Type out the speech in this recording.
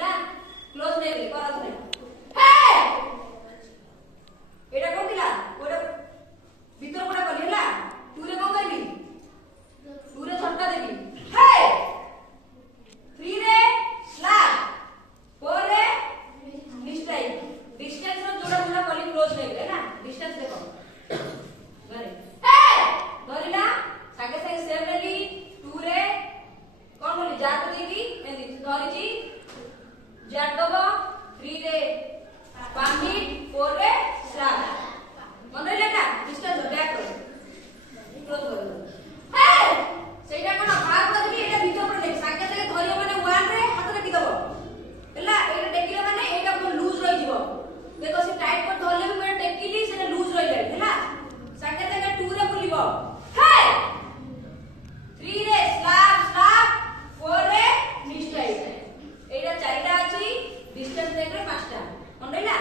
ହେଲା କ୍ଲୋଜ ନେଇଗଲି କର ଥରେ ହେ ଏଟା କୋଉ ଥିଲା କୋଡା ଭିତର କୋଡା କଲି ହେଲା ଟୁ ରେ କଣ କରିବି टू रे झटका देबी हे थ्री रे स्लैप फोर रे मिस्टेक डिस्टेंस रो जोड़ा जोड़ा कली क्लोज नहीं है ना डिस्टेंस देखो गरे हे धरिला सागे सागे सेव लेली टू रे कोन बोली जात देगी एंदी धरि जी जात दबो थ्री रे पानी फोर रे स्लैप मन रहिला ना डिस्टेंस बैक करो क्लोज करो हे ସେଇଟା କଣ ବାହାର କରିକି ଏଟା ଭିତର ପଟେ ଦେଖ ସାଙ୍ଗେ ସାଙ୍ଗେ ଧରିବ ମାନେ 1 ରେ ହାତ ଟେକି ଦବ ହେଲା ଏଟା ଟେକିଲେ ମାନେ ଏଟା ଲୁଜ ରହି ଯିବ ଦେଖ ସେ ଟାଇଟ୍ କରି ଧରଲେ ବି ମାନେ ଟେକିଲି ସେଟା ଲୁଜ ରହି ଯାଏ ହେଲା ସାଙ୍ଗେ ସାଙ୍ଗେ 2 ରେ ବୁଲିବ ହେ 3 ରେ ସ୍ଲାପ ସ୍ଲାପ 4 ରେ ମିଷ୍ଟେକ୍ ଏଇଟା ଚାରିଟା ଅଛି ଡିଷ୍ଟାନ୍ସ ଦେଖରେ 5ଟା ମନେ ରହିଲା।